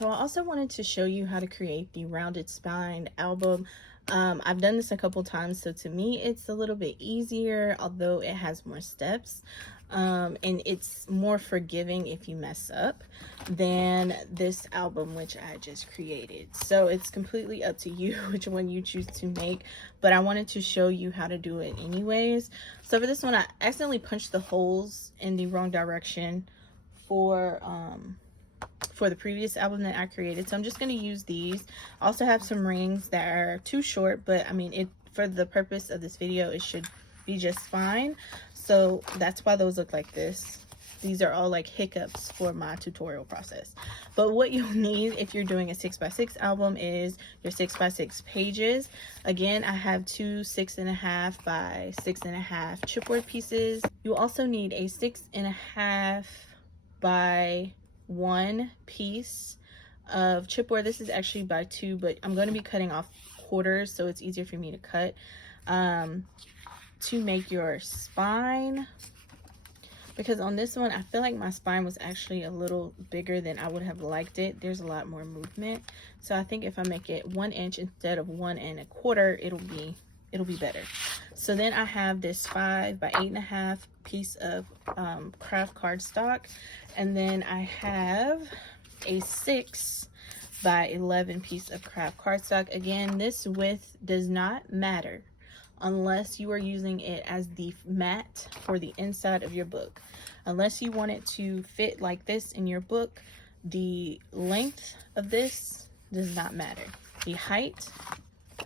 So I also wanted to show you how to create the rounded spine album. I've done this a couple times, so to me it's a little bit easier, although it has more steps. And it's more forgiving if you mess up than this album which I just created. So it's completely up to you which one you choose to make, but I wanted to show you how to do it anyways. So for this one, I accidentally punched the holes in the wrong direction for the previous album that I created, so I'm just going to use these. I also have some rings that are too short, but I mean, it for the purpose of this video it should be just fine, so that's why those look like this. These are all like hiccups for my tutorial process. But what you'll need if you're doing a 6x6 album is your 6x6 pages. Again, I have two 6.5 by 6.5 chipboard pieces. You also need a 6.5 by 1 piece of chipboard. This is actually by 2, but I'm going to be cutting off quarters so it's easier for me to cut. To make your spine, because on this one I feel like my spine was actually a little bigger than I would have liked it. There's a lot more movement, so I think if I make it 1 inch instead of 1 1/4, it'll be better. So then I have this 5 by 8.5 piece of craft cardstock, and then I have a 6 by 11 piece of craft cardstock. Again, this width does not matter unless you are using it as the mat for the inside of your book. Unless you want it to fit like this in your book, the length of this does not matter. The height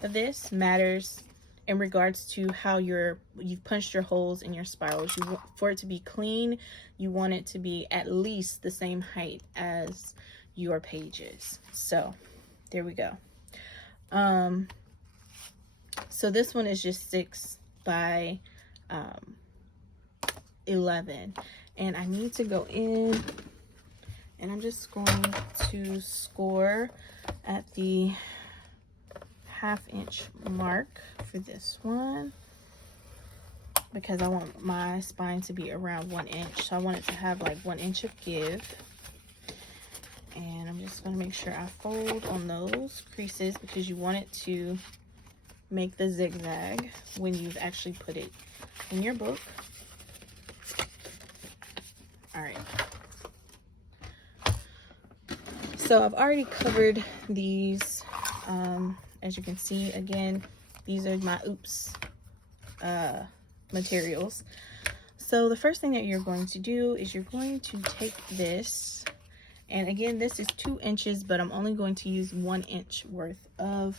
of this matters in regards to how you've punched your holes in your spirals. For it to be clean, you want it to be at least the same height as your pages. So there we go. So this one is just 6 by 11, and I need to go in and I'm just going to score at the 1/2 inch mark for this one, because I want my spine to be around 1 inch, so I want it to have like 1 inch of give. And I'm just going to make sure I fold on those creases, because you want it to make the zigzag when you've actually put it in your book. All right, so I've already covered these. As you can see, again, these are my materials. So the first thing that you're going to do is you're going to take this, and again, this is 2 inches, but I'm only going to use 1 inch worth of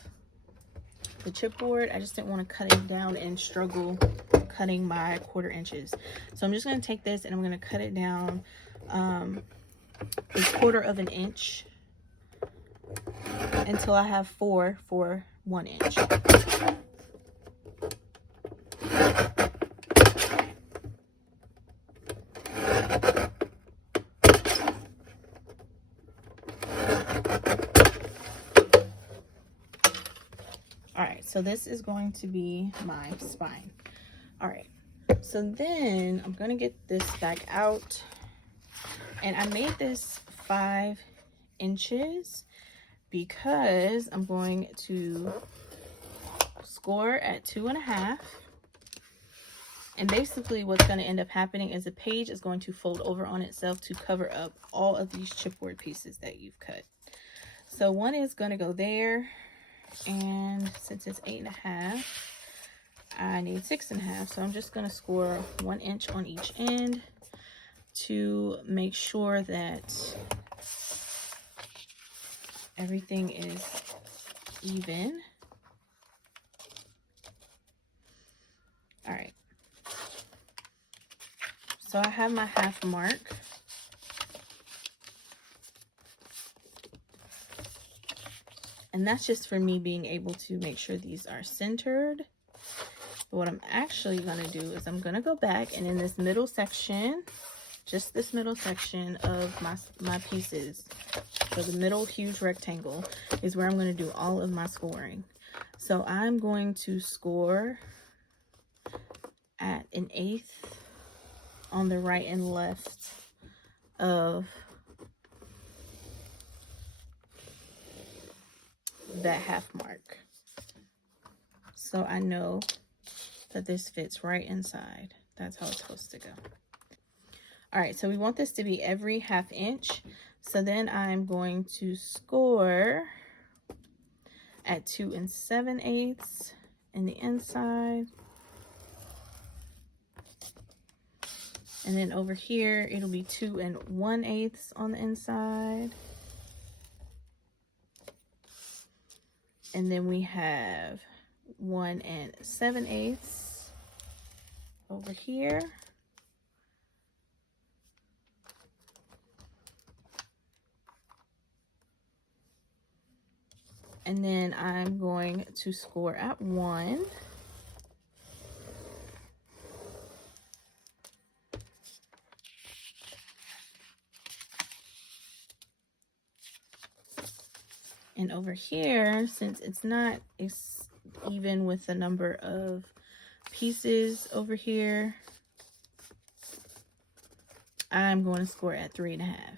the chipboard. I just didn't want to cut it down and struggle cutting my 1/4 inches. So I'm just going to take this and I'm going to cut it down 1/4 inch until I have 4 for 1 inch. All right, so this is going to be my spine. All right, so then I'm going to get this back out, and I made this 5 inches because I'm going to score at 2.5. And basically what's going to end up happening is the page is going to fold over on itself to cover up all of these chipboard pieces that you've cut. So one is going to go there, and since it's 8.5, I need 6.5. So I'm just going to score 1 inch on each end to make sure that everything is even. All right, so I have my 1/2 mark, and that's just for me being able to make sure these are centered. But what I'm actually going to do is I'm going to go back, and in this middle section, just this middle section of my pieces, so the middle huge rectangle is where I'm going to do all of my scoring. So I'm going to score at 1/8 on the right and left of that half mark. So I know that this fits right inside. That's how it's supposed to go. All right, so we want this to be every 1/2 inch. So then I'm going to score at 2 7/8 in the inside. And then over here, it'll be 2 1/8 on the inside. And then we have 1 7/8 over here. And then I'm going to score at 1. And over here, since it's not even with the number of pieces over here, I'm going to score at 3 1/2.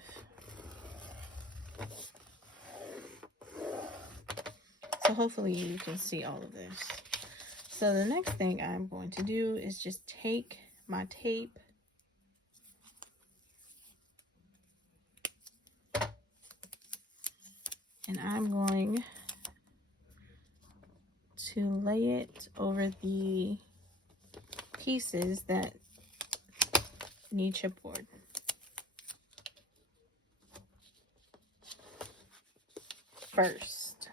So hopefully you can see all of this. So the next thing I'm going to do is just take my tape and I'm going to lay it over the pieces that need chipboard. First,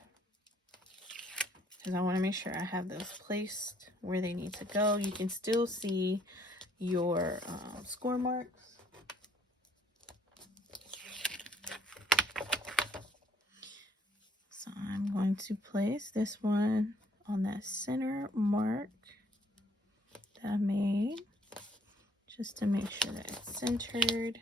because I want to make sure I have those placed where they need to go. You can still see your score marks. So I'm going to place this one on that center mark that I made, just to make sure that it's centered.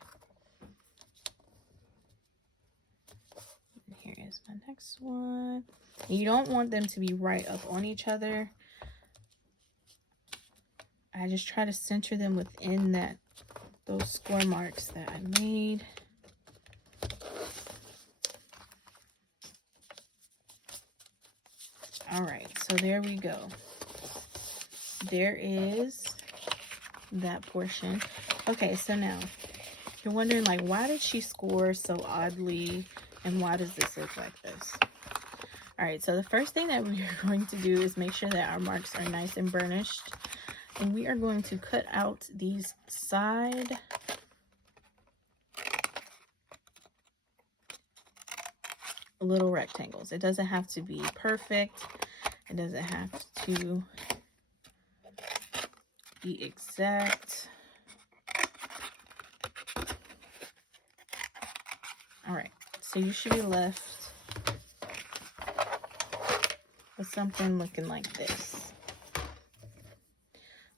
And here is my next one. You don't want them to be right up on each other. I just try to center them within those score marks that I made. All right, so there we go. There is that portion. Okay, so now you're wondering, like, why did she score so oddly and why does this look like this? All right, so the first thing that we are going to do is make sure that our marks are nice and burnished, and we are going to cut out these side little rectangles. It doesn't have to be perfect. It doesn't have to be exact. All right, so you should be left with something looking like this.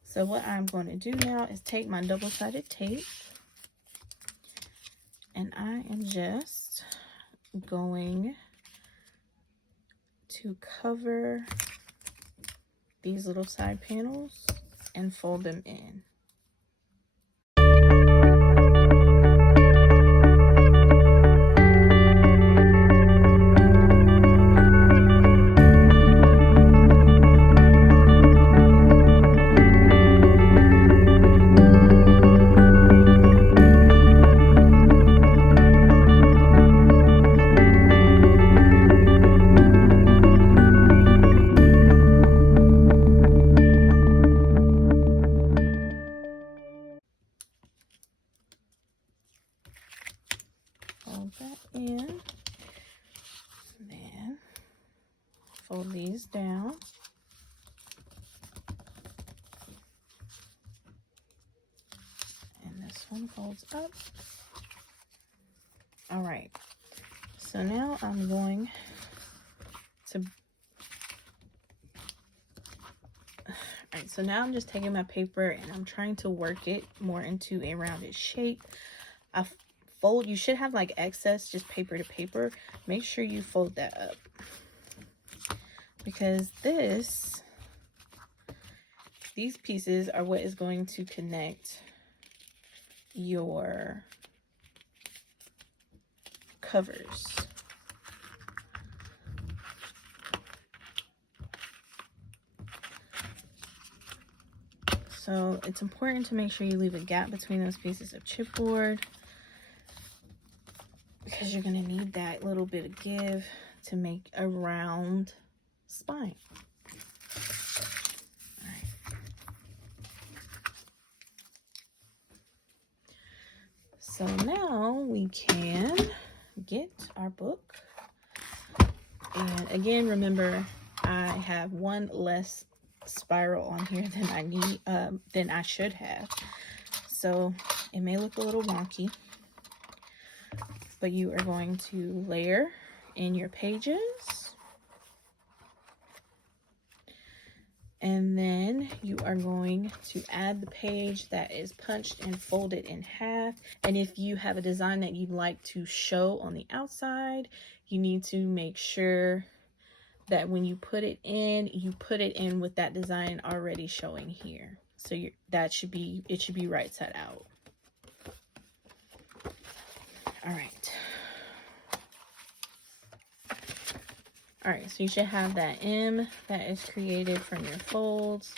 So what I'm going to do now is take my double-sided tape and I am just going to cover these little side panels and fold them in. Fold that in, then fold these down. And this one folds up. All right, so now I'm going to, all right, so now I'm just taking my paper and I'm trying to work it more into a rounded shape. You should have like excess just paper to paper. Make sure you fold that up, because these pieces are what is going to connect your covers. So it's important to make sure you leave a gap between those pieces of chipboard, because you're going to need that little bit of give to make a round spine. All right. So now we can get our book. And again, remember, I have one less spiral on here than I need, than I should have. So it may look a little wonky, but you are going to layer in your pages. And then you are going to add the page that is punched and folded in half. And if you have a design that you'd like to show on the outside, you need to make sure that when you put it in, you put it in with that design already showing here. So it should be right side out. All right. All right, so you should have that M that is created from your folds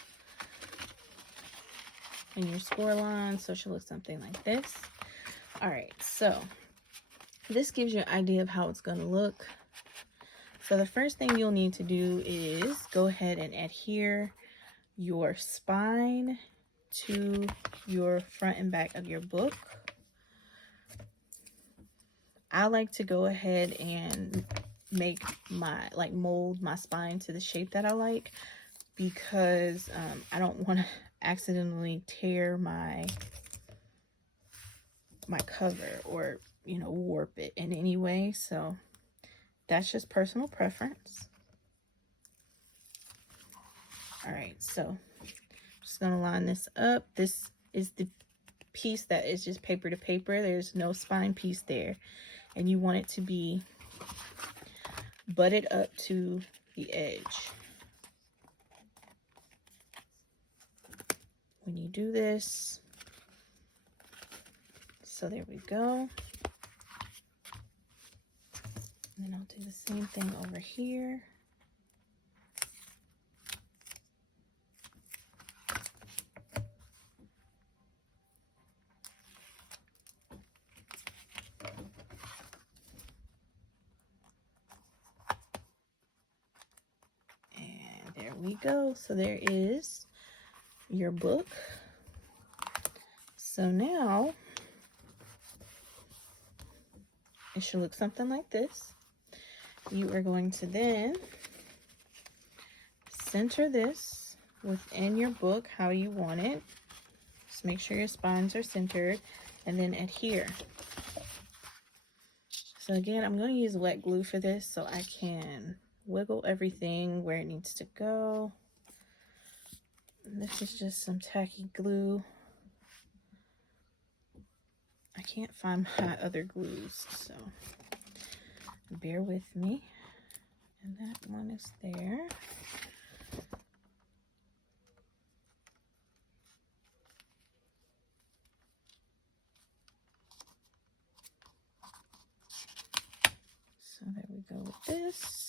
and your score lines. So it should look something like this. All right, so this gives you an idea of how it's going to look. So the first thing you'll need to do is go ahead and adhere your spine to your front and back of your book. I like to go ahead and make mold my spine to the shape that I like, because I don't want to accidentally tear my cover or, you know, warp it in any way. So that's just personal preference. All right, so I'm just gonna line this up. This is the piece that is just paper to paper. There's no spine piece there, and you want it to be butted up to the edge. When you do this, so there we go. And then I'll do the same thing over here. And there we go. So there is your book. So now it should look something like this. You are going to then center this within your book how you want it. Just make sure your spines are centered, and then adhere. So again, I'm going to use wet glue for this so I can wiggle everything where it needs to go. And this is just some tacky glue. I can't find my other glues, so bear with me. And that one is there. So there we go with this.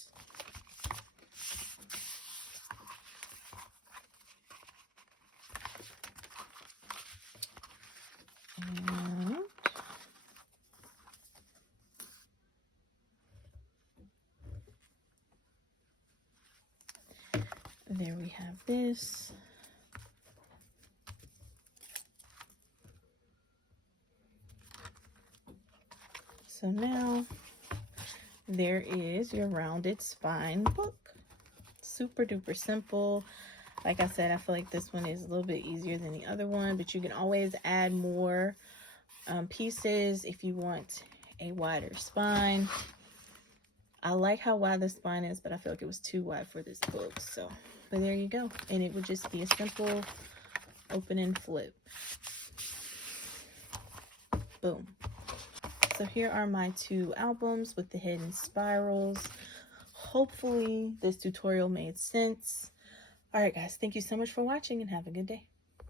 And there we have this. So now there is your rounded spine book. Super duper simple. Like I said, I feel like this one is a little bit easier than the other one, but you can always add more pieces if you want a wider spine. I like how wide the spine is, but I feel like it was too wide for this book. So, but there you go. And it would just be a simple open and flip. Boom. So here are my two albums with the hidden spirals. Hopefully this tutorial made sense. All right, guys, thank you so much for watching and have a good day.